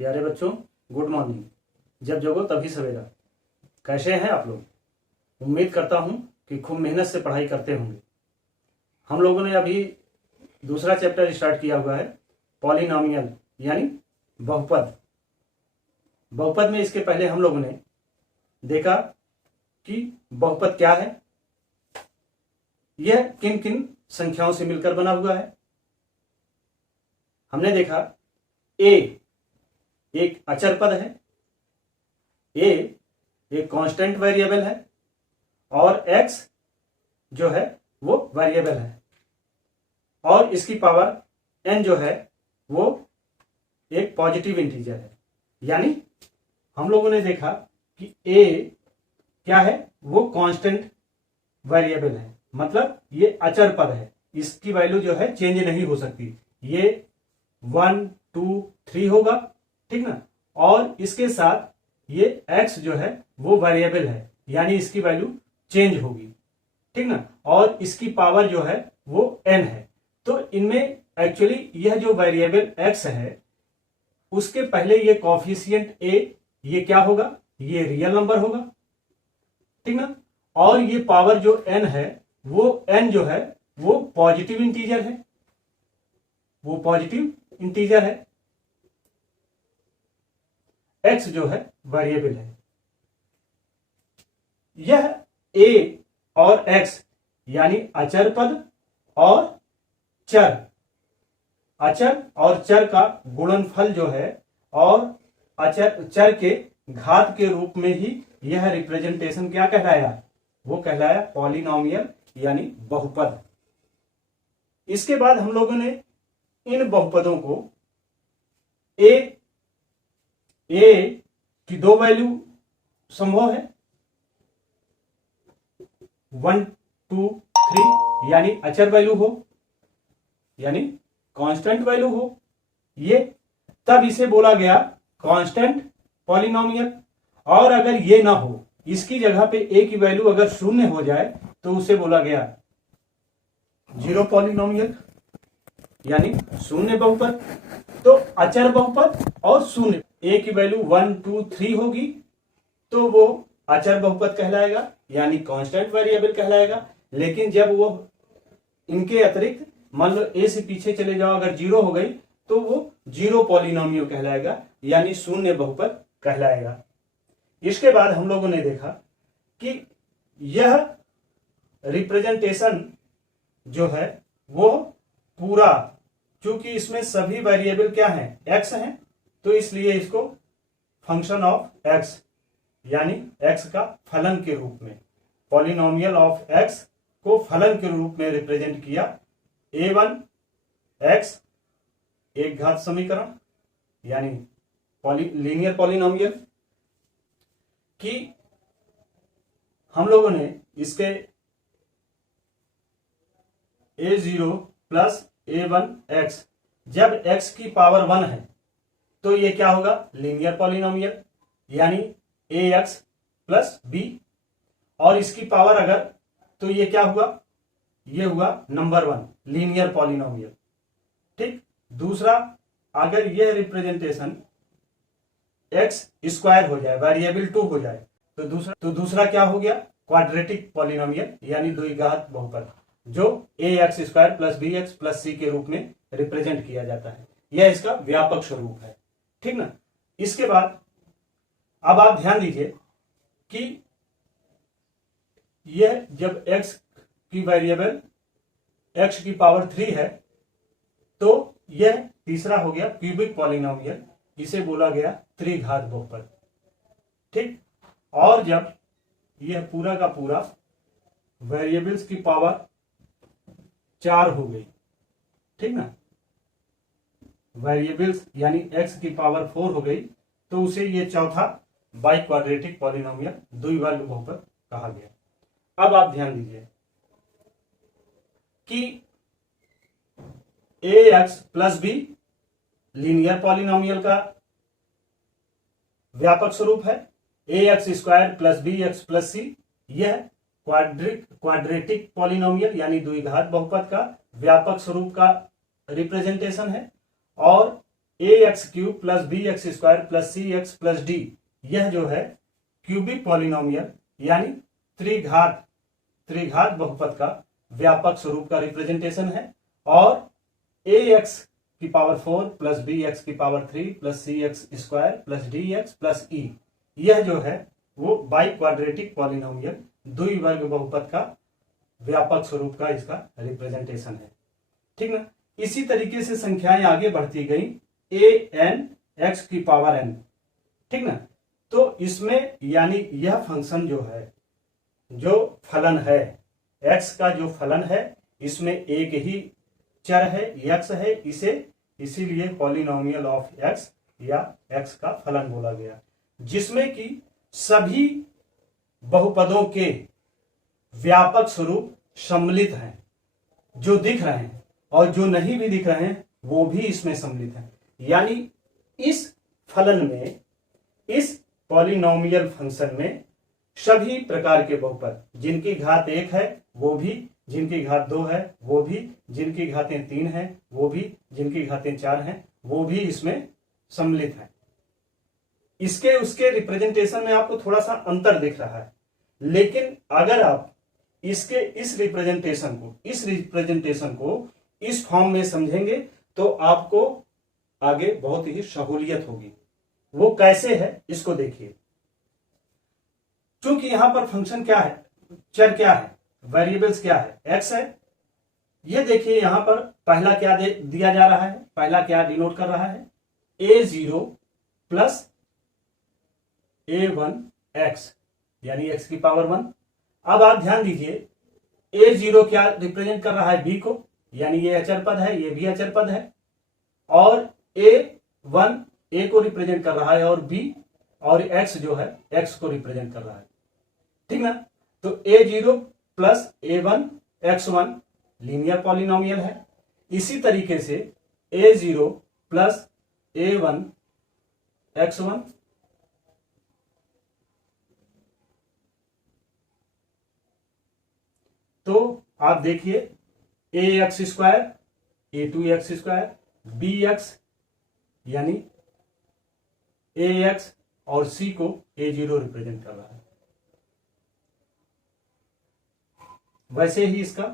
प्यारे बच्चों, good morning. जब जगो तभी सवेरा। कैसे हैं आप लोग? उम्मीद करता हूं कि खूब मेहनत से पढ़ाई करते होंगे। हम लोगों ने अभी दूसरा चैप्टर स्टार्ट किया हुआ है, पॉलिनॉमियल यानी बहुपद। बहुपद में इसके पहले हम लोगों ने देखा कि बहुपद क्या है, यह किन किन संख्याओं से मिलकर बना हुआ है। हमने देखा ए एक अचर पद है, ए एक कांस्टेंट वेरिएबल है और एक्स जो है वो वेरिएबल है और इसकी पावर एन जो है वो एक पॉजिटिव इंटीजर है। यानी हम लोगों ने देखा कि ए क्या है, वो कांस्टेंट वेरिएबल है, मतलब ये अचर पद है, इसकी वैल्यू जो है चेंज नहीं हो सकती। ये 1 2 3 होगा, ठीक ना। और इसके साथ ये x जो है वो वेरिएबल है, यानी इसकी वैल्यू चेंज होगी, ठीक ना। और इसकी पावर जो है वो n है। तो इनमें एक्चुअली यह जो वेरिएबल x है उसके पहले ये कॉफिशिएंट a ये क्या होगा, ये रियल नंबर होगा, ठीक ना। और ये पावर जो n है वो n जो है वो पॉजिटिव इंटीजर है, वो पॉजिटिव इंटीजर है। x जो है वेरिएबल है। यह a और x यानी अचर पद और चर, अचर और चर का गुणनफल जो है और अचर चर के घात के रूप में ही यह रिप्रेजेंटेशन क्या कहलाया, वो कहलाया पॉलिनॉमियल यानी बहुपद। इसके बाद हम लोगों ने इन बहुपदों को ए की दो वैल्यू संभव है, 1 2 3 यानी अचर वैल्यू हो यानी कांस्टेंट वैल्यू हो, ये तब इसे बोला गया कांस्टेंट पॉलिनॉमियल। और अगर ये ना हो, इसकी जगह पे ए की वैल्यू अगर शून्य हो जाए तो उसे बोला गया जीरो पॉलिनॉमियल यानी शून्य बहुपद। तो अचर बहुपद और शून्य, ए की वैल्यू 1 2 3 होगी तो वो अचर बहुपद कहलाएगा यानी कांस्टेंट वेरिएबल कहलाएगा। लेकिन जब वो इनके अतिरिक्त मान लो ए से पीछे चले जाओ, अगर जीरो हो गई तो वो जीरो पॉलिनॉमियल कहलाएगा यानी शून्य बहुपद कहलाएगा। इसके बाद हम लोगों ने देखा कि यह रिप्रेजेंटेशन जो है वो पूरा, चूंकि इसमें सभी वेरिएबल क्या हैं, एक्स हैं, तो इसलिए इसको फंक्शन ऑफ एक्स यानी एक्स का फलन के रूप में, पॉलिनॉमियल ऑफ एक्स को फलन के रूप में रिप्रेजेंट किया। a1 x एक घात समीकरण यानी लीनियर पॉलिनॉमियल कि हम लोगों ने इसके a0 प्लस a1x, जब x की पावर 1 है तो ये क्या होगा, लीनियर पॉलिनॉमियल यानी ax प्लस b। और इसकी पावर अगर, तो ये क्या हुआ, ये हुआ नंबर 1 लीनियर पॉलिनॉमियल, ठीक। दूसरा, अगर यह रिप्रेजेंटेशन एक्स स्क्वायर हो जाए, वेरिएबल 2 हो जाए तो दूसरा क्या हो गया, क्वाड्रेटिक पॉलिनॉमियल यानी द्विघात बहुपद, जो ax square plus bx plus c के रूप में रिप्रेजेंट किया जाता है। यह इसका व्यापक स्वरूप है, ठीक ना। इसके बाद अब आप ध्यान दीजिए कि यह जब x की वेरिएबल x की पावर 3 है तो यह तीसरा हो गया क्यूबिक पॉलिनॉमियल, इसे बोला गया त्रिघात बहुपद, ठीक। और जब यह पूरा का पूरा वेरिएबल्स की पावर 4 हो गई, ठीक ना, वेरिएबल्स यानी x की पावर 4 हो गई तो उसे ये चौथा बाई क्वाड्रेटिक पॉलिनॉमियल द्विवर्ग बहुपद कहा गया। अब आप ध्यान दीजिए कि ax plus be linear polynomial का व्यापक स्वरूप है, ax square plus bx plus c यह क्वाड्रेटिक पॉलिनोमियल यानी द्विघात बहुपद का व्यापक स्वरूप का रिप्रेजेंटेशन है, और a x cube plus b x square plus c x plus d, यह जो है क्यूबिक पॉलिनोमियल यानी त्रिघात बहुपद का व्यापक स्वरूप का रिप्रेजेंटेशन है। और ए एक्स की पावर 4 प्लस बी एक्स की power 3 plus c x square plus d x plus e, यह जो है वो बाई क्वाड्रेटिक पॉलिनोमियल द्विवर्ग बहुपद का व्यापक स्वरूप का इसका रिप्रेजेंटेशन है। ठीक ना। इसी तरीके से संख्याएं आगे बढ़ती गई ए एन एक्स की पावर एन। ठीक ना। तो इसमें यानी यह फंक्शन जो है, जो फलन है एक्स का, जो फलन है इसमें एक ही चर है, एक्स है, इसे इसीलिए पॉलिनोमियल ऑफ एक्स या एक्स का फलन बोला गया, जिसमें कि सभी बहुपदों के व्यापक स्वरूप सम्मिलित हैं, जो दिख रहे हैं और जो नहीं भी दिख रहे हैं वो भी इसमें सम्मिलित हैं। यानी इस फलन में, इस पॉलिनोमियल फंक्शन में सभी प्रकार के बहुपद, जिनकी घात 1 है वो भी, जिनकी घात 2 है वो भी, जिनकी घातें 3 हैं वो भी, जिनकी घातें 4 हैं वो भी इसमें सम्मिलित हैं। इसके उसके रिप्रेजेंटेशन में आपको थोड़ा सा अंतर दिख रहा है, लेकिन अगर आप इसके इस रिप्रेजेंटेशन को इस फॉर्म में समझेंगे तो आपको आगे बहुत ही सहूलियत होगी। वो कैसे है इसको देखिए। चूंकि यहां पर फंक्शन क्या है, चर क्या है, वेरिएबल्स क्या है, एक्स है। ये देखिए यहां पर पहला क्या दिया जा रहा है, पहला क्या डिनोट कर रहा है, a0 प्लस a1 एक्स यानी एक्स की पावर 1। अब आप ध्यान दीजिए a0 क्या रिप्रेजेंट कर रहा है, b को, यानी ये अचर पद है, ये भी अचर पद है, और a1 a को रिप्रेजेंट कर रहा है और b और x जो है x को रिप्रेजेंट कर रहा है। ठीक ना। तो a0 plus a1 x1 linear polynomial है। इसी तरीके से a0 प्लस a1 x1 तो आप देखिए a x square a2 x square b x यानी ए एक्स और सी को a0 रिप्रेजेंट कर रहा है। वैसे ही इसका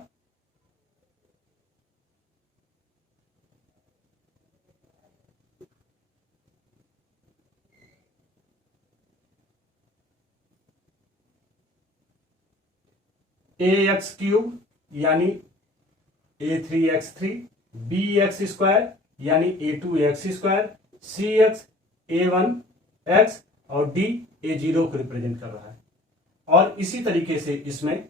ए एक्स क्यूब यानी a3 x3, B x square यानी a2 एक्स स्क्वायर, सी एक्स a1 एक्स और डी a0 को रिप्रेजेंट कर रहा है। और इसी तरीके से इसमें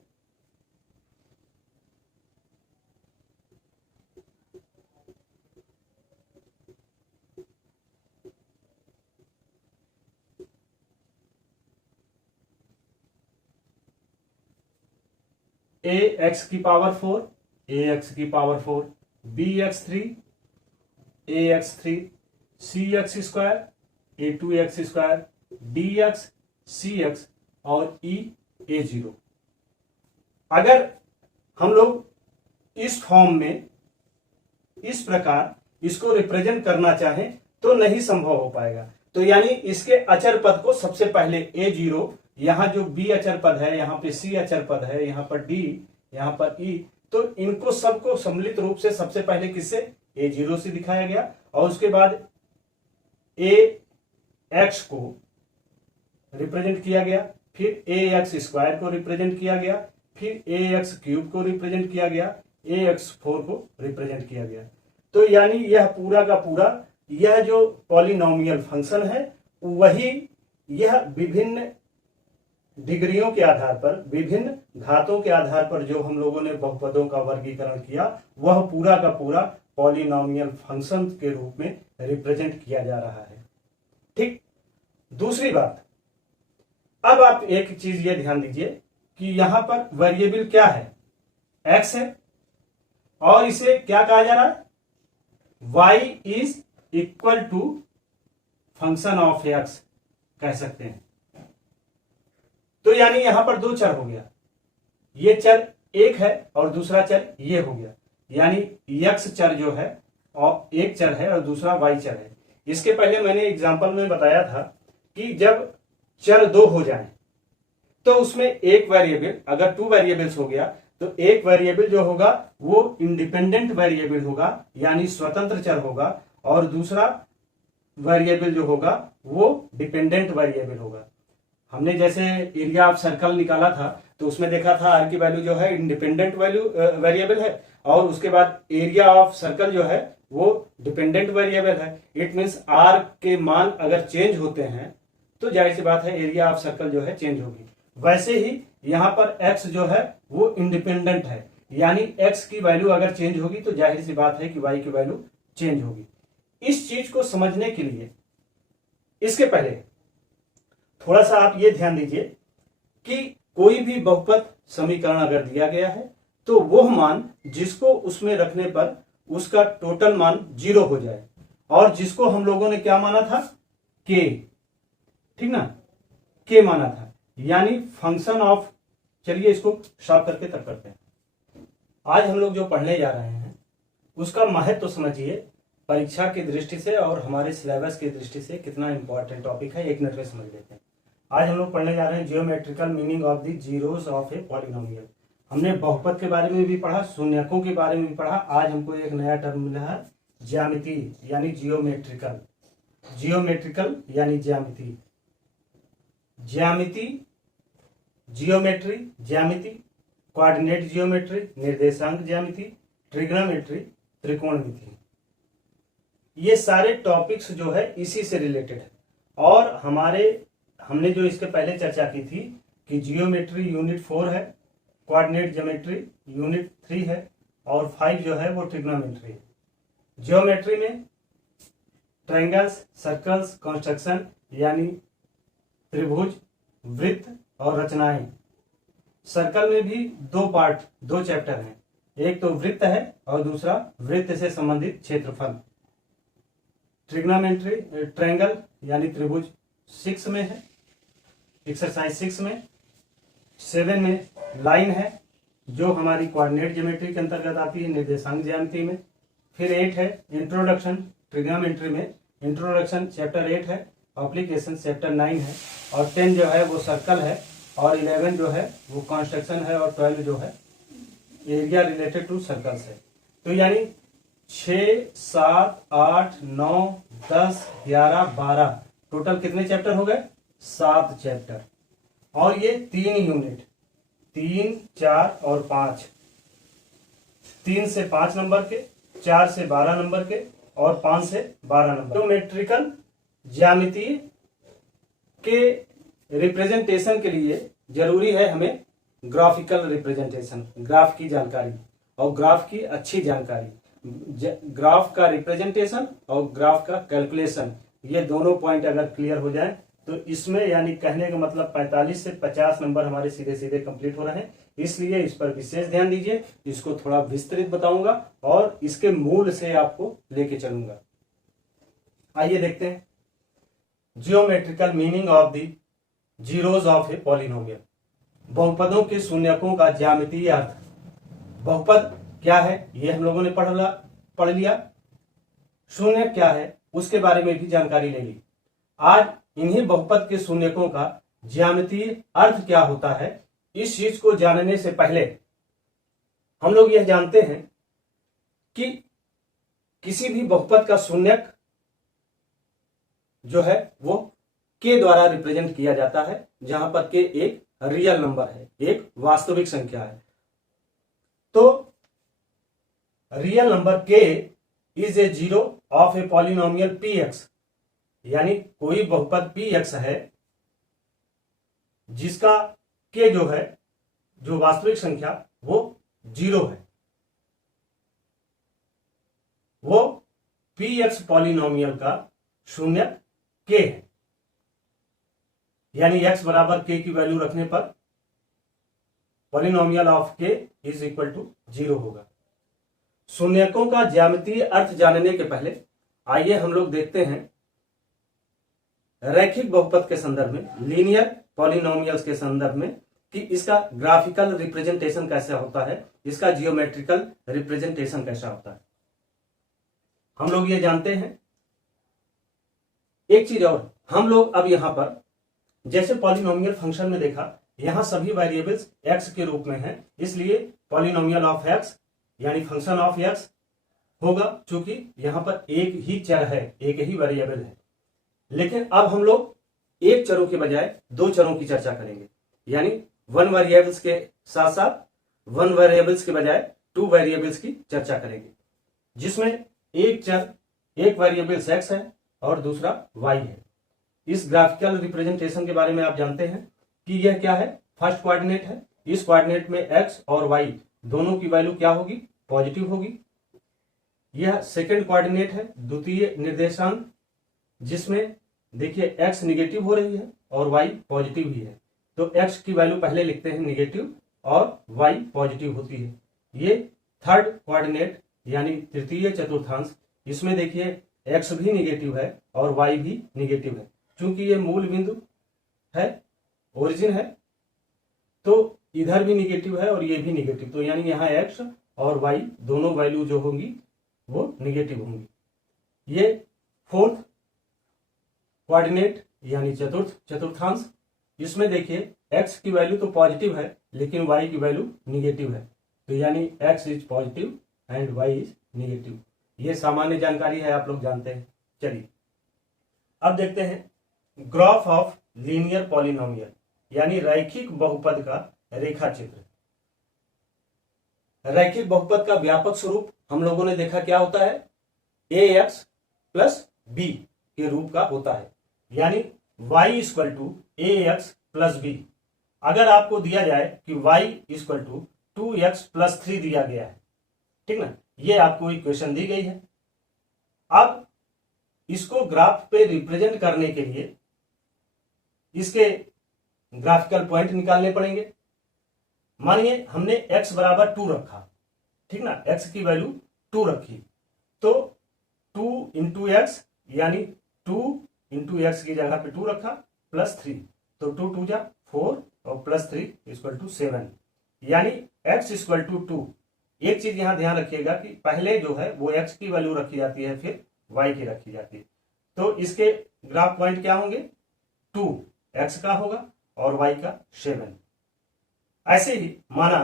ए एक्स की पावर 4, ए एक्स की power 4, b x 3, a x 3, c x square, a2 x square, d x, c x और ई a0। अगर हम लोग इस फॉर्म में इस प्रकार इसको रिप्रेजेंट करना चाहें तो नहीं संभव हो पाएगा। तो यानी इसके अचर पद को सबसे पहले a0, यहां जो b अचर पद है, यहां पे c अचर पद है, यहां पर d, यहां पर e, तो इनको सबको सम्मिलित रूप से सबसे पहले किससे a0 से दिखाया गया और उसके बाद a x को रिप्रेजेंट किया गया, फिर a x स्क्वायर को रिप्रेजेंट किया गया, फिर a x क्यूब को रिप्रेजेंट किया गया, a x 4 को रिप्रेजेंट किया गया। तो यानी यह पूरा का पूरा यह जो पॉलिनोमियल फंक्शन है वही यह विभिन्न डिग्रियों के आधार पर, विभिन्न घातों के आधार पर जो हम लोगों ने बहुपदों का वर्गीकरण किया वह पूरा का पूरा पॉलिनोमियल फंक्शन के रूप में रिप्रेजेंट किया जा रहा है। ठीक। दूसरी बात, अब आप एक चीज ये ध्यान दीजिए कि यहां पर वेरिएबल क्या है, x है और इसे क्या कहा जा रहा है, y is equal to function of x कह सकते हैं। तो यानी यहां पर दो चर हो गया, ये चर एक है और दूसरा चर ये हो गया, यानी x चर जो है और एक चर है और दूसरा y चर है। इसके पहले मैंने एग्जाम्पल में बताया था कि जब चर दो हो जाए तो उसमें एक वेरिएबल, अगर 2 वेरिएबल्स हो गया तो एक वेरिएबल जो होगा वो इंडिपेंडेंट वेरिएबल होगा यानी स्वतंत्र चर होगा, और दूसरा वेरिएबल जो होगा वो डिपेंडेंट वेरिएबल होगा। हमने जैसे एरिया ऑफ सर्कल निकाला था तो उसमें देखा था आर की वैल्यू जो है इंडिपेंडेंट वैल्यू वेरिएबल है, और उसके बाद एरिया ऑफ सर्कल जो है वो डिपेंडेंट वेरिएबल है। इट मींस आर के मान अगर चेंज होते हैं तो जाहिर सी बात है एरिया ऑफ सर्कल जो है चेंज होगी। वैसे ही यहाँ पर x जो है वो इंडिपेंडेंट है, यानी x की वैल्यू अगर चेंज होगी तो जाहिर सी बात है कि y की वैल्यू चेंज होगी। इस चीज को समझने के लिए इसके पहले थोड़ा सा आप ये ध्यान दीजिए कि कोई भी बहुपद समीकरण अगर दिया गया है तो वह मान जिसको उसमें रखने पर उसका टोटल मान 0 हो जाए, और जिसको हम लोगों ने क्या माना था, k, ठीक ना, k माना था, यानी फंक्शन ऑफ। चलिए इसको साफ करके तब करते हैं। आज हम लोग जो पढ़ने जा रहे हैं उसका महत्व तो समझिए परीक्षा की दृष्टि से और हमारे सिलेबस की दृष्टि से कितना इंपॉर्टेंट टॉपिक है, एक मिनट में समझ लेते हैं। आज हम लोग पढ़ने जा रहे हैं geometrical meaning of the zeros of a polynomial. हमने बहुपद के बारे में भी पढ़ा, शून्यकों के बारे में भी पढ़ा। आज हमको एक नया टर्म मिला है, ज्यामिति यानी जियोमेट्रिकल। जियोमेट्रिकल यानी ज्यामिति, ज्यामिति, जियोमेट्री ज्यामिति, कोऑर्डिनेट जियोमेट्री निर्देशांक ज्यामिति, ट्रिग्नोमेट्री त्रिकोणमिति, ये सारे टॉपिक्स जो है इसी से रिलेटेड है। और हमने जो इसके पहले चर्चा की थी कि जियोमेट्री यूनिट 4 है, कोऑर्डिनेट ज्योमेट्री यूनिट 3 है, और 5 जो है वो ट्रिग्नोमेट्री है। जियोमेट्री में ट्रायंगल्स, सर्कल्स, कंस्ट्रक्शन यानी त्रिभुज, वृत्त और रचनाएं। सर्कल में भी दो चैप्टर हैं, एक तो वृत्त है और दूसरा वृत्त से संबंधित क्षेत्रफल। ट्रिग्नोमेट्री ट्रायंगल यानी त्रिभुज 6 में है, एक्सरसाइज 6 में। 7 में लाइन है जो हमारी कोऑर्डिनेट ज्योमेट्री के अंतर्गत आती है, निर्देशांक ज्यामिति में। फिर 8 है इंट्रोडक्शन ट्रिग्नोमेट्री में, इंट्रोडक्शन चैप्टर 8 है, एप्लीकेशन चैप्टर 9 है, और 10 जो है वो सर्कल है, और 11 जो है वो कंस्ट्रक्शन है, और 12 जो है एरिया रिलेटेड टू सर्कल्स है। तो यानी 6, 7, 8, 9, 10, 11, 12 टोटल कितने चैप्टर हो गए? 7 चैप्टर। और ये 3 यूनिट, 3, 4 और 5, 3 से 5 नंबर के, 4 से 12 नंबर के, और 5 से 12 नंबर। ज्योमेट्रिकल ज्यामिति के रिप्रेजेंटेशन के लिए जरूरी है हमें ग्राफिकल रिप्रेजेंटेशन, ग्राफ की जानकारी और ग्राफ की अच्छी जानकारी। ग्राफ का रिप्रेजेंटेशन और ग्राफ का कैलकुलेशन, ये दोनों पॉइंट अगर क्लियर हो जाए तो इसमें यानी कहने का मतलब 45 से 50 नंबर हमारे सीधे सीधे कंप्लीट हो रहे हैं। इसलिए इस पर विशेष ध्यान दीजिए, इसको थोड़ा विस्तृत बताऊंगा और इसके मूल से आपको लेके चलूंगा। आइए देखते हैं geometrical meaning of the zeros of a polynomial. बहुपदों के शून्यकों का ज्यामितीय अर्थ। बहुपद क्या है ये हम लोगों ने पढ़ लिया, शून्य क्या है उसके बारे में भी जानकारी ले ली। आज इन्हीं बहुपद के शून्यकों का ज्यामितीय अर्थ क्या होता है, इस चीज को जानने से पहले हम लोग यह जानते हैं कि किसी भी बहुपद का शून्यक जो है वो के द्वारा रिप्रेजेंट किया जाता है, जहां पर के एक रियल नंबर है, एक वास्तविक संख्या है। तो रियल नंबर के is a zero of a polynomial P x, यानी कोई बहुपद पी एक्स है जिसका के जो है, जो वास्तविक संख्या वो 0 है, वो पी एक्स पॉलिनोमियल का शून्यक के है। यानी x बराबर के की वैल्यू रखने पर पॉलिनोमियल ऑफ के इज इक्वल टू 0 होगा। शून्यकों का ज्यामितीय अर्थ जानने के पहले आइए हम लोग देखते हैं रैखिक बहुपद के संदर्भ में, लीनियर पॉलिनोमियल्स के संदर्भ में, कि इसका ग्राफिकल रिप्रेजेंटेशन कैसा होता है, इसका जियोमेट्रिकल रिप्रेजेंटेशन कैसा होता है। हम लोग ये जानते हैं एक चीज और, हम लोग अब यहां पर जैसे पॉलिनोमियल फंक्शन में देखा, यहां सभी वेरिएबल्स एक्स के रूप में हैं, इसलिए पॉलिनोमियल ऑफ एक्स यानी फंक्शन ऑफ एक्स होगा, क्योंकि यहां पर एक ही चर है, एक ही वेरिएबल है। लेकिन अब हम लोग एक चरों के बजाय दो चरों की चर्चा करेंगे, यानी वन वेरिएबल्स के साथ साथ वन वेरिएबल्स के बजाय टू वेरिएबल्स की चर्चा करेंगे, जिसमें एक चर, एक वेरिएबल्स एक्स है और दूसरा वाई है। इस ग्राफिकल रिप्रेजेंटेशन के बारे में आप जानते हैं कि यह क्या है, फर्स्ट कोऑर्डिनेट है। इस कोऑर्डिनेट में एक्स और वाई दोनों की वैल्यू क्या होगी, पॉजिटिव होगी। यह सेकंड कोऑर्डिनेट है, द्वितीय निर्देशांक, जिसमें देखिए एक्स निगेटिव हो रही है और वाई पॉजिटिव ही है, तो एक्स की वैल्यू पहले लिखते हैं निगेटिव और वाई पॉजिटिव होती है। ये थर्ड कोऑर्डिनेट यानी तृतीय चतुर्थांश, इसमें देखिए एक्स भी निगेटिव है और वाई भी निगेटिव है, क्योंकि ये मूल बिंदु है, ओरिजिन है, तो इधर भी निगेटिव है और ये भी निगेटिव, तो यानी यहाँ एक्स और वाई दोनों वैल्यू जो होंगी वो निगेटिव होंगी। ये फोर्थ कोऑर्डिनेट यानी चतुर्थांश, इसमें देखिए एक्स की वैल्यू तो पॉजिटिव है लेकिन वाई की वैल्यू निगेटिव है, तो यानी x is positive and y is negative. ये सामान्य जानकारी है, आप लोग जानते हैं। चलिए अब देखते हैं ग्राफ ऑफ लीनियर पॉलिनोमियल यानी रैखिक बहुपद का रेखा चित्र। रैखिक बहुपद का व्यापक स्वरूप हम लोगों ने देखा क्या होता है, ए एक्स प्लस बी के रूप का होता है, यानी y equal to a x plus b. अगर आपको दिया जाए कि y equal to 2x plus 3 दिया गया है, ठीक ना, ये आपको इक्वेशन दी गई है। अब इसको ग्राफ पे रिप्रेजेंट करने के लिए इसके ग्राफिकल पॉइंट निकालने पड़ेंगे। मानिए हमने x बराबर 2 रखा, ठीक ना, x की वैल्यू 2 रखी, तो 2 इंटू एक्स यानी 2 इंटू एक्स की जगह पे 2 रखा प्लस 3, तो 2 2 जा 4 और प्लस 3 इक्वल टू 7, यानी x इक्वल टू 2। एक चीज यहां ध्यान रखिएगा कि पहले जो है वो x की वैल्यू रखी जाती है, फिर y की रखी जाती है, तो इसके ग्राफ पॉइंट क्या होंगे, 2 x का होगा और y का 7। ऐसे ही माना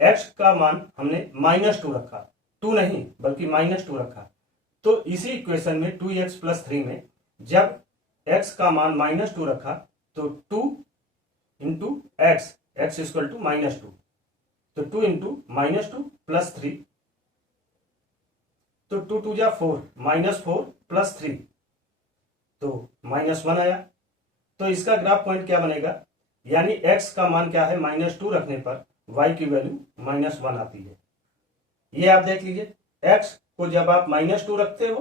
x का मान हमने -2 रखा, 2 नहीं बल्कि -2 रखा, तो इसी इक्वेशन में 2x प्लस 3 में जब x का मान -2 रखा तो 2 into x, x equal to -2, तो 2 इंटू -2 प्लस 3, तो 2 2 जा 4, -4 प्लस 3, तो -1 आया। तो इसका ग्राफ पॉइंट क्या बनेगा, यानी x का मान क्या है, -2 रखने पर y की वैल्यू -1 आती है। ये आप देख लीजिए, x को जब आप -2 रखते हो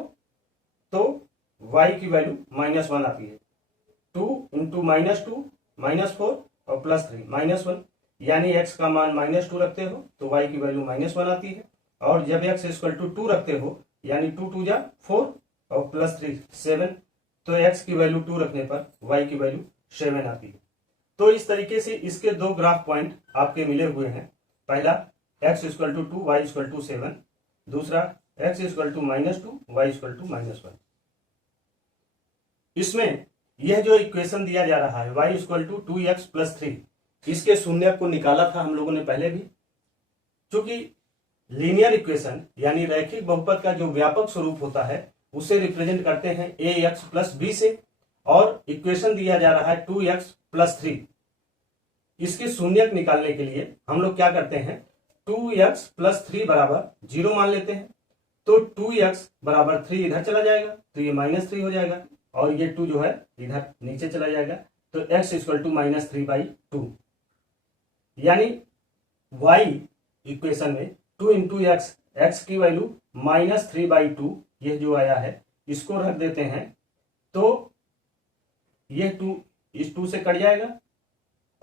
तो y की वैल्यू -1 आती है, 2 इंटू -2 -4 और प्लस 3 -1, यानी x का मान -2 रखते हो तो y की वैल्यू -1 आती है, और जब x इक्वल टू 2 रखते हो यानी 2 2 जा 4 और प्लस 3 7, तो x की वैल्यू 2 रखने पर y की वैल्यू 7 आती है। तो इस तरीके से इसके दो ग्राफ पॉइंट आपके मिले हुए हैं, पहला x equal to 2 y equal to 7, दूसरा x equal to -2 y equal to -1। इसमें यह जो इक्वेशन दिया जा रहा है y equal to 2x plus 3, इसके शून्य को निकाला था हम लोगों ने पहले भी। क्योंकि लीनियर इक्वेशन यानी रैखिक बहुपद का जो व्यापक स्वरूप होता है उसे रिप्रेजेंट करते हैं ax प्लस b से, और इक्वेशन दिया जा रहा है 2x प्लस 3। इसके शून्यक निकालने के लिए हम लोग क्या करते हैं, 2x प्लस 3 बराबर 0 मान लेते हैं, तो 2x बराबर 3 इधर चला जाएगा तो ये -3 हो जाएगा, और ये 2 जो है इधर नीचे चला जाएगा, तो x इक्वल टू -3/2, यानी y इक्वेशन में 2 इंटू एक्स, एक्स की वैल्यू -3/2 ये जो आया है इसको रख देते हैं, तो ये 2 इस 2 से कट जाएगा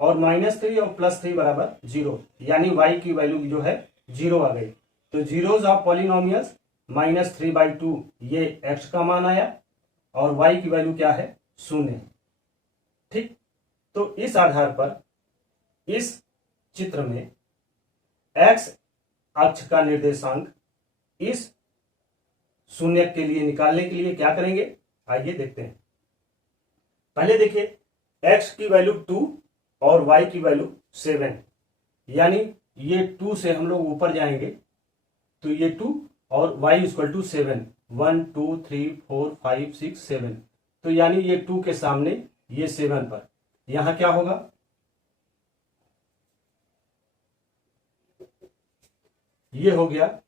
और -3 और प्लस 3 बराबर 0, यानी y की वैल्यू जो है 0 आ गई। तो जीरोज ऑफ पॉलिनोमियल्स -3/2 ये x का मान आया और y की वैल्यू क्या है, 0 है। ठीक, तो इस आधार पर इस चित्र में x अक्ष का निर्देशांक इस शून्य के लिए निकालने के लिए क्या करेंगे, आइए देखते हैं। पहले देखिए x की वैल्यू 2 और y की वैल्यू 7, यानी ये 2 से हम लोग ऊपर जाएंगे तो ये 2 और y इक्वल टू 7, 1 2 3 4 5 6 7, तो यानी ये 2 के सामने ये 7 पर यहां क्या होगा, ये हो गया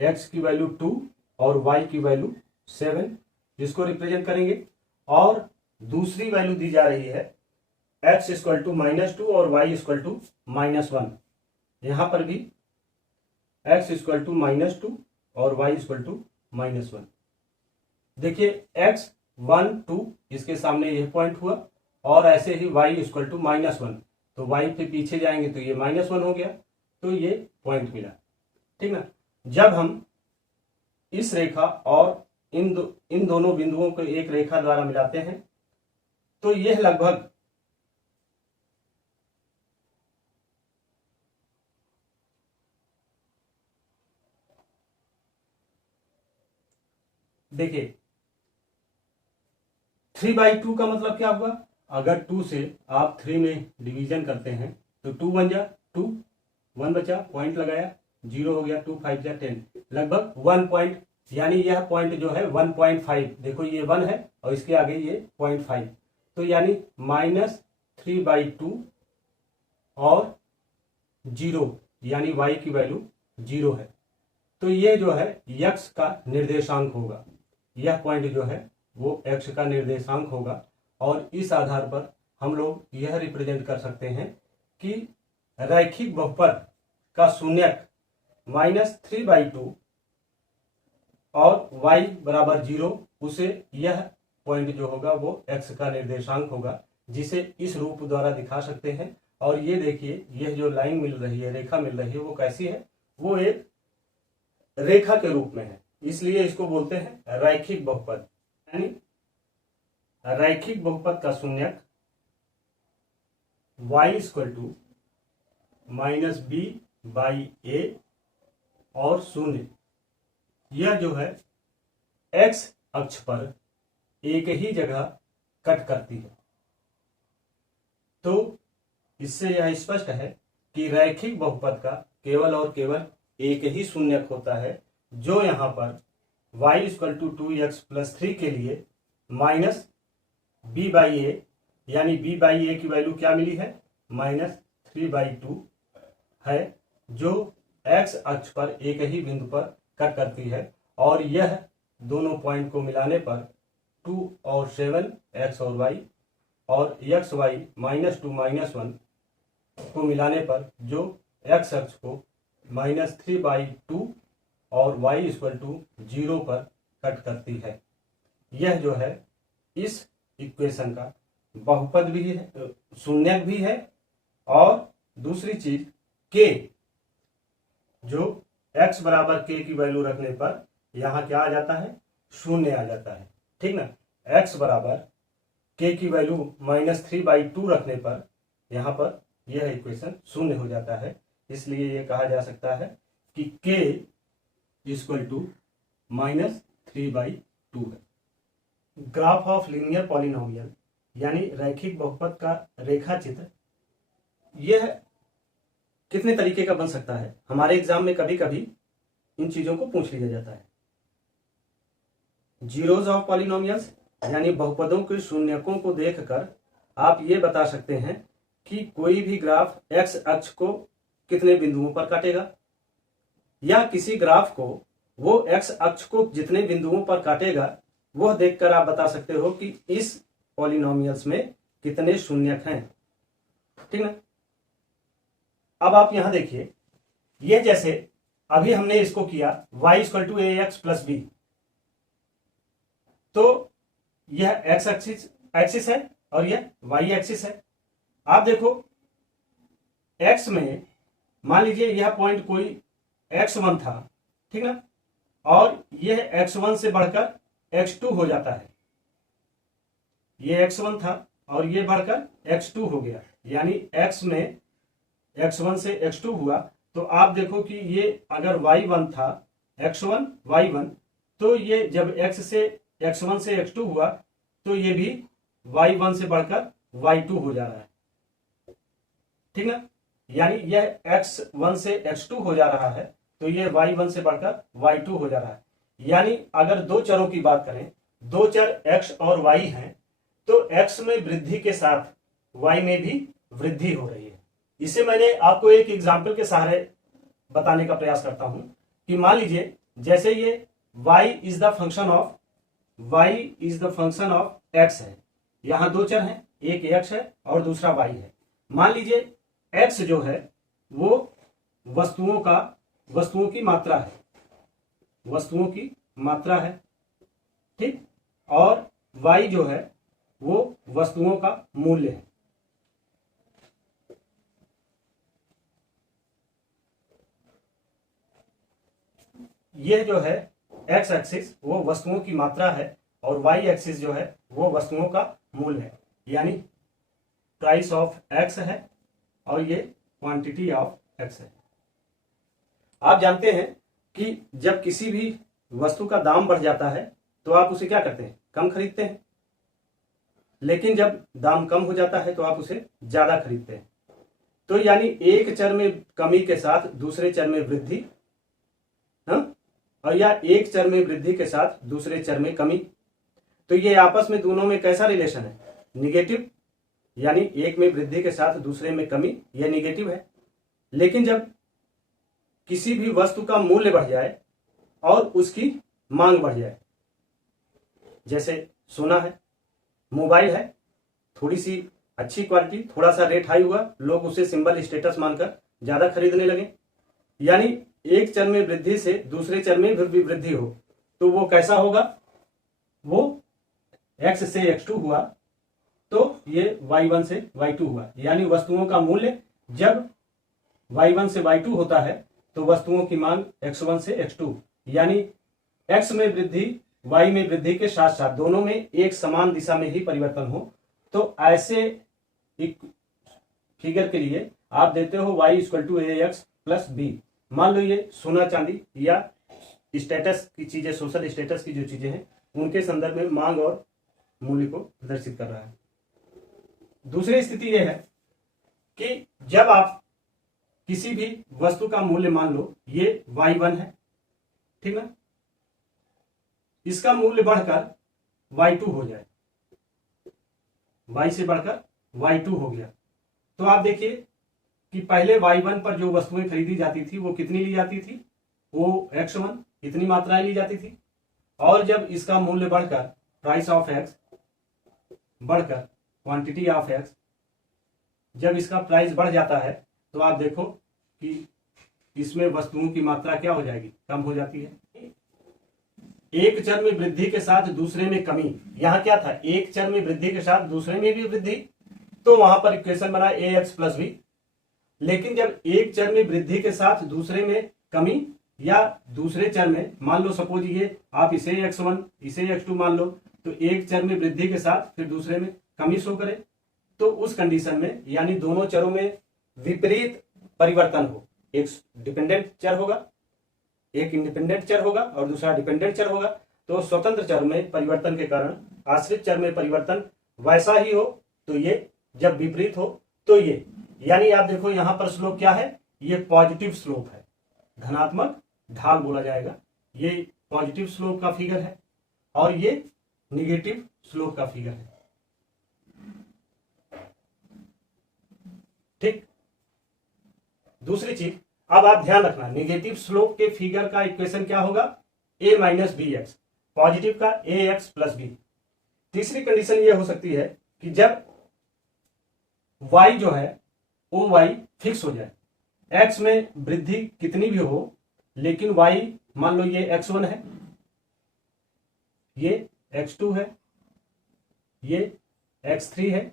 x की वैल्यू 2 और y की वैल्यू 7, जिसको रिप्रेजेंट करेंगे। और दूसरी वैल्यू दी जा रही है x इक्वल टू -2 और y इक्वल टू -1, यहां पर भी x इक्वल टू -2 और y इक्वल टू -1। देखिए x 1 2 इसके सामने यह पॉइंट हुआ और ऐसे ही y इक्वल टू -1, तो y पे पीछे जाएंगे तो ये -1 हो गया, तो ये पॉइंट मिला, ठीक ना। जब हम इस रेखा और इन दोनों बिंदुओं को एक रेखा द्वारा मिलाते हैं तो यह लगभग देखिए 3/2 का मतलब क्या हुआ, अगर 2 से आप 3 में डिवीजन करते हैं तो 2 बन जा 2, 1 बचा, पॉइंट लगाया, 0 हो गया, 2 5 जा 10, लगभग 1 पॉइंट, यानी यह पॉइंट जो है 1.5, देखो ये 1 है और इसके आगे ये 0.5, तो यानी -3/2 और 0, यानी y की वैल्यू 0 है, तो ये जो है x का निर्देशांक होगा, यह पॉइंट जो है वो x का निर्देशांक होगा। और इस आधार पर हम लोग यह रिप्रेजेंट कर सकते हैं कि रैखिक बहुपद का शून्यक -3/2 और y बराबर 0, उसे यह पॉइंट जो होगा वो x का निर्देशांक होगा, जिसे इस रूप द्वारा दिखा सकते हैं। और ये देखिए यह जो लाइन मिल रही है, रेखा मिल रही है, वो कैसी है, वो एक रेखा के रूप में है, इसलिए इसको बोलते हैं रैखिक बहुपद। यानी रैखिक बहुपद का शून्यक y इक्वल टू -b/a और 0, यह जो है x अक्ष पर एक ही जगह कट करती है। तो इससे यह स्पष्ट है कि रैखिक बहुपद का केवल और केवल एक ही शून्यक होता है, जो यहां पर y इक्वल टू 2x + 3 के लिए -b/a, यानी b/a की वैल्यू क्या मिली है, -3/2 है, जो x अक्ष पर एक ही बिंदु पर कट करती है। और यह दोनों पॉइंट को मिलाने पर 2 और 7 x और y, और x y -2 -1 को मिलाने पर जो x अक्ष को -3/2 और y इक्वल टू 0 पर कट करती है। यह जो है इस इक्वेशन का बहुपद भी है, शून्यक भी है, और दूसरी चीज k, जो x बराबर k की वैल्यू रखने पर यहां क्या आ जाता है, 0 आ जाता है, ठीक ना। x बराबर k की वैल्यू -3/2 रखने पर यहां पर यह इक्वेशन 0 हो जाता है, इसलिए यह कहा जा सकता है कि k इक्वल टू -3/2 है। ग्राफ ऑफ लीनियर पॉलिनोमियल यानी रैखिक बहुपद का रेखा चित्र, यह कितने तरीके का बन सकता है। हमारे एग्जाम में कभी कभी इन चीजों को पूछ लिया जाता है। जीरोज ऑफ पॉलिनोमियल्स यानी बहुपदों के शून्यकों को देखकर आप ये बता सकते हैं कि कोई भी ग्राफ x अक्ष को कितने बिंदुओं पर काटेगा, या किसी ग्राफ को वो x अक्ष को जितने बिंदुओं पर काटेगा वह देखकर आप बता सकते हो कि इस पॉलिनोमियल्स में कितने शून्यक हैं, ठीक ना। अब आप यहां देखिए, ये जैसे अभी हमने इसको किया y equal to ax + b, तो यह x एक्सिस है और यह y एक्सिस है। आप देखो x में मान लीजिए यह पॉइंट कोई x1 था, ठीक ना, और यह x1 से बढ़कर x2 हो जाता है। ये x1 था और ये बढ़कर x2 हो गया, यानी x में x1 से x2 हुआ। तो आप देखो कि ये अगर y1 था, x1 y1, तो ये जब x से x1 से x2 हुआ तो ये भी y1 से बढ़कर y2 हो जा रहा है, ठीक ना। यानी यह x1 से x2 हो जा रहा है, तो ये y1 से बढ़कर y2 हो जा रहा है। यानी अगर दो चरों की बात करें, दो चर x और y हैं, तो x में वृद्धि के साथ y में भी वृद्धि हो रही है। इसे मैंने आपको एक एग्जाम्पल के सहारे बताने का प्रयास करता हूं कि मान लीजिए जैसे ये y is the function of x है। यहां दो चर हैं, एक x है और दूसरा y है। मान लीजिए x जो है वो वस्तुओं की मात्रा है, ठीक, और y जो है वो वस्तुओं का मूल्य है। यह जो है x एक्सिस वो वस्तुओं की मात्रा है और y एक्सिस जो है वो वस्तुओं का मूल्य है, यानी प्राइस ऑफ x है और ये क्वांटिटी ऑफ x है। आप जानते हैं कि जब किसी भी वस्तु का दाम बढ़ जाता है तो आप उसे क्या करते हैं, कम खरीदते हैं, लेकिन जब दाम कम हो जाता है तो आप उसे ज्यादा खरीदते हैं। तो यानी एक चर में कमी के साथ दूसरे चर में वृद्धि, और या एक चर में वृद्धि के साथ दूसरे चर में कमी, तो ये आपस में दोनों में कैसा रिलेशन है, निगेटिव। यानी एक में वृद्धि के साथ दूसरे में कमी, यह निगेटिव है। लेकिन जब किसी भी वस्तु का मूल्य बढ़ जाए और उसकी मांग बढ़ जाए, जैसे सोना है, मोबाइल है, थोड़ी सी अच्छी क्वालिटी, थोड़ा सा रेट हाई हुआ, लोग उसे सिंबल स्टेटस मानकर ज्यादा खरीदने लगे। यानी एक चर में वृद्धि से दूसरे चर में भी वृद्धि हो, तो वो कैसा होगा, वो x से x2 हुआ तो ये y1 से y2 हुआ। यानी वस्तुओं का मूल्य जब y1 से y2 होता है तो वस्तुओं की मांग x1 से x2, यानी x में वृद्धि y में वृद्धि के साथ साथ दोनों में एक समान दिशा में ही परिवर्तन हो। तो ऐसे एक फिगर के लिए आप देते हो y = ax + b। मान लो ये सोना चांदी या स्टेटस की चीजें, सोशल स्टेटस की जो चीजें हैं उनके संदर्भ में मांग और मूल्य को प्रदर्शित कर रहा है। दूसरी स्थिति यह है कि जब आप किसी भी वस्तु का मूल्य, मान लो ये y1 है, ठीक ना, इसका मूल्य बढ़कर y2 हो जाए, y से बढ़कर y2 हो गया, तो आप देखिए कि पहले y1 पर जो वस्तुएं खरीदी जाती थी वो कितनी ली जाती थी, वो x1 इतनी मात्राएं ली जाती थी। और जब इसका मूल्य बढ़कर प्राइस ऑफ x बढ़कर क्वांटिटी ऑफ x, जब इसका प्राइस बढ़ जाता है तो आप देखो कि इसमें वस्तुओं की मात्रा क्या हो जाएगी, कम हो जाती है। एक चर में वृद्धि के साथ दूसरे में कमी, यहां क्या था, एक चर में वृद्धि के साथ दूसरे में भी वृद्धि, तो वहां पर इक्वेशन बना ax + b। लेकिन जब एक चर में वृद्धि के साथ दूसरे में कमी या दूसरे चर में, मान लो सपोज ये आप इसे x1 इसे x2 मान लो, तो एक चर में वृद्धि के साथ फिर दूसरे में कमी शो करे, तो उस कंडीशन में यानी दोनों चरों में विपरीत परिवर्तन हो, एक डिपेंडेंट चर होगा, एक इंडिपेंडेंट चर होगा और दूसरा डिपेंडेंट चर होगा, तो स्वतंत्र चर में परिवर्तन के कारण आश्रित चर में परिवर्तन वैसा ही हो, तो ये जब विपरीत हो तो ये, यानी आप देखो यहां पर स्लोप क्या है, ये पॉजिटिव स्लोप है, धनात्मक ढाल बोला जाएगा। ये पॉजिटिव स्लोप का फिगर है और ये निगेटिव स्लोप का फिगर है, ठीक। दूसरी चीज अब आप ध्यान रखना, निगेटिव स्लोप के फिगर का इक्वेशन क्या होगा, a - bx, पॉजिटिव का ax + b। तीसरी कंडीशन ये हो सकती है कि जब y जो है वो y फिक्स हो जाए, x में वृद्धि कितनी भी हो, लेकिन y मान लो ये x1 है, ये x2 है, ये x3 है,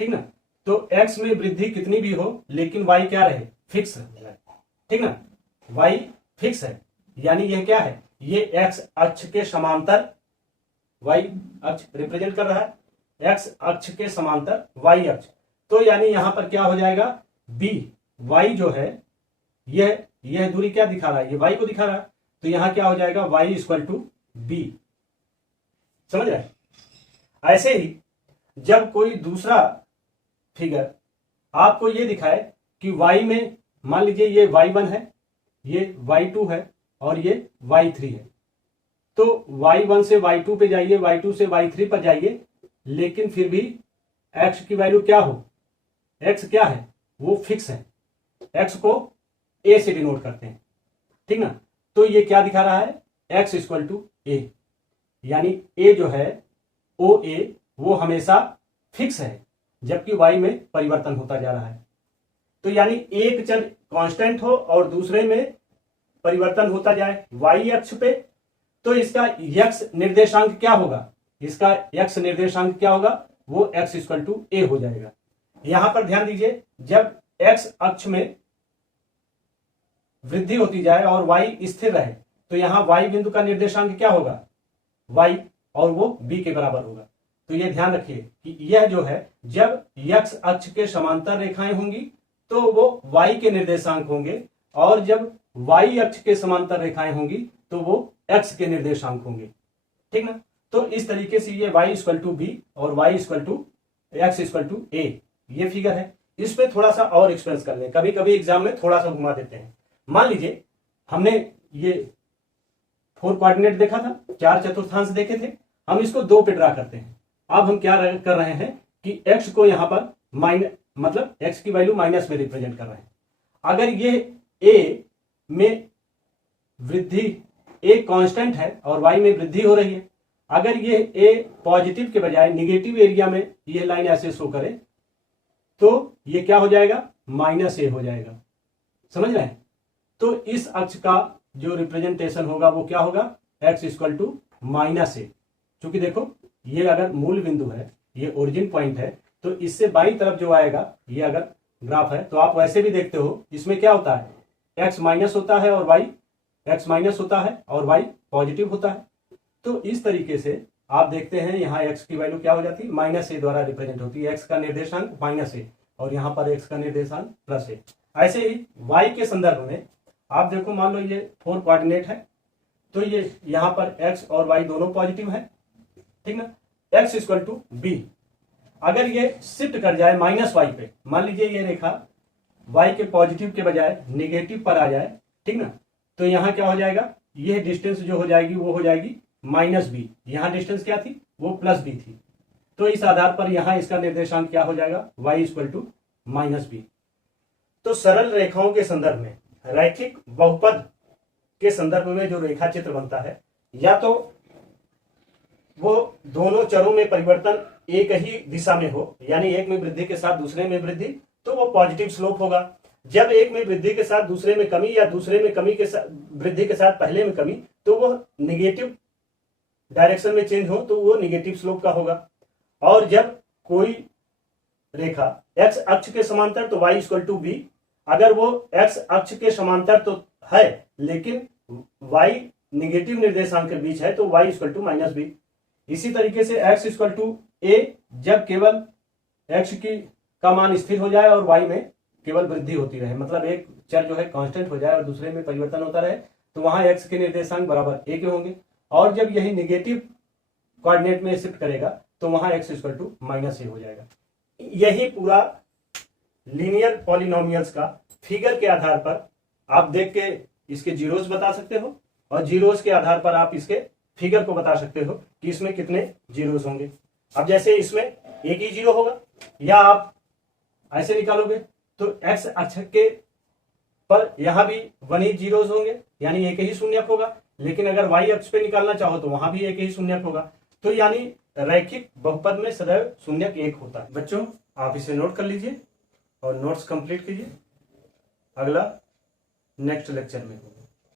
ठीक ना। तो x में वृद्धि कितनी भी हो लेकिन y क्या रहे, फिक्स रहे, ठीक ना, y फिक्स है। यानी यह क्या है, ये x अक्ष के समांतर, y अक्ष रिप्रेजेंट कर रहा है x अक्ष के समांतर y अक्ष, तो यानी यहां पर क्या हो जाएगा, b, y जो है यह दूरी क्या दिखा रहा है, ये y को दिखा रहा है, तो यहां क्या हो जाएगा, y = b। समझ रहे हैं। ऐसे ही जब कोई दूसरा फिगर आपको ये दिखाए कि y में मान लीजिए ये y1 है, ये y2 है और ये y3 है, तो y1 से y2 पे जाइए, y2 से y3 पर जाइए, लेकिन फिर भी x की वैल्यू क्या हो, x क्या है, वो फिक्स है, x को a से डिनोट करते हैं, ठीक ना। तो ये क्या दिखा रहा है, x इक्वल टू a, यानी a जो है OA वो हमेशा फिक्स है, जबकि y में परिवर्तन होता जा रहा है। तो यानी एक चर कांस्टेंट हो और दूसरे में परिवर्तन होता जाए y अक्ष पे, तो इसका x निर्देशांक क्या होगा, इसका x निर्देशांक क्या होगा, वो x इक्वल टू a हो जाएगा। यहां पर ध्यान दीजिए, जब x अक्ष में वृद्धि होती जाए और y स्थिर रहे, तो यहां y बिंदु का निर्देशांक क्या होगा, y, और वो b के बराबर होगा। तो ये ध्यान रखिए कि यह जो है, जब x अक्ष के समांतर रेखाएं होंगी तो वो y के निर्देशांक होंगे, और जब y अक्ष के समांतर रेखाएं होंगी तो वो x के निर्देशांक होंगे, ठीक ना। तो इस तरीके से ये y इक्वल टू बी और y equal to x equal to a ये फिगर है। इसमें थोड़ा सा और एक्सपेंस कर लें, कभी कभी एग्जाम में थोड़ा सा घुमा देते हैं। मान लीजिए हमने ये 4 कोऑर्डिनेट देखा था, 4 चतुर्थांश देखे थे, हम इसको 2 पे ड्रा करते हैं। अब हम क्या कर रहे हैं कि x को यहां पर मतलब x की वैल्यू माइनस में रिप्रेजेंट कर रहे हैं। अगर ये a में वृद्धि, a कांस्टेंट है और y में वृद्धि हो रही है, अगर ये a पॉजिटिव के बजाय निगेटिव एरिया में ये लाइन ऐसे शो करे, तो ये क्या हो जाएगा, माइनस a हो जाएगा, समझ रहे हैं। तो इस अक्ष का जो रिप्रेजेंटेशन होगा वो क्या होगा, x equal to minus a। क्योंकि देखो ये अगर मूल बिंदु है, ये ओरिजिन पॉइंट है, तो इससे बाईं तरफ जो आएगा, ये अगर ग्राफ है तो आप वैसे भी देखते हो, इसमें क्या होता है, x माइनस होता है और x माइनस होता है और y पॉजिटिव होता है। तो इस तरीके से आप देखते हैं यहाँ x की वैल्यू क्या हो जाती है, माइनस a द्वारा रिप्रेजेंट होती है, x का निर्देशांक माइनस a और यहाँ पर x का निर्देशांक प्लस a। ऐसे ही y के संदर्भ में आप देखो, मान लो ये 4 कोऑर्डिनेट है, तो ये यहाँ पर x और y दोनों पॉजिटिव है, ठीक ना। x इक्वल टू बी, अगर ये शिफ्ट कर जाए माइनस y पे, मान लीजिए ये रेखा y के पॉजिटिव के बजाय निगेटिव पर आ जाए, ठीक ना, तो यहाँ क्या हो जाएगा, ये डिस्टेंस जो हो जाएगी वो हो जाएगी माइनस बी, यहाँ डिस्टेंस क्या थी, वो प्लस बी थी। तो इस आधार पर यहाँ इसका निर्देशांक क्या हो जाएगा, y equal to minus b. तो सरल रेखाओं के संदर्भ में, रैखिक बहुपद के संदर्भ में जो रेखा चित्र बनता है, या तो वो दोनों चरों में परिवर्तन एक ही दिशा में हो, यानी एक में वृद्धि के साथ दूसरे में वृद्धि, तो वो पॉजिटिव स्लोप होगा। जब एक में वृद्धि के साथ दूसरे में कमी, या दूसरे में कमी के साथ वृद्धि के साथ पहले में कमी, तो वो निगेटिव डायरेक्शन में चेंज हो, तो वो निगेटिव स्लोप का होगा। और जब कोई रेखा x अक्ष के समांतर, तो y इक्वल टू बी, अगर वो x अक्ष के समांतर तो है लेकिन y निगेटिव निर्देशांक के बीच है, तो y equal to minus b. इसी तरीके से x इक्वल टू a, जब केवल x का मान स्थिर हो जाए और y में केवल वृद्धि होती रहे, मतलब एक चर जो है कांस्टेंट हो जाए और दूसरे में परिवर्तन होता रहे, तो वहां x के निर्देशांक बराबर a के होंगे। और जब यही निगेटिव कोऑर्डिनेट में शिफ्ट करेगा, तो वहां x equal to minus a हो जाएगा। यही पूरा लीनियर पॉलिनोमियल्स का फिगर के आधार पर आप देख के इसके जीरोस बता सकते हो, और जीरोस के आधार पर आप इसके फिगर को बता सकते हो कि इसमें कितने जीरोस होंगे। अब जैसे इसमें एक ही जीरो होगा, या आप ऐसे निकालोगे तो x अक्ष के पर यहां भी 1 ही जीरोस होंगे, यानी एक ही शून्यक होगा। लेकिन अगर y अक्ष पे निकालना चाहो तो वहां भी एक ही शून्यक होगा। तो यानी रैखिक बहुपद में सदैव शून्यक एक होता है। बच्चों आप इसे नोट कर लीजिए और नोट्स कंप्लीट कीजिए। अगला नेक्स्ट लेक्चर में होगा।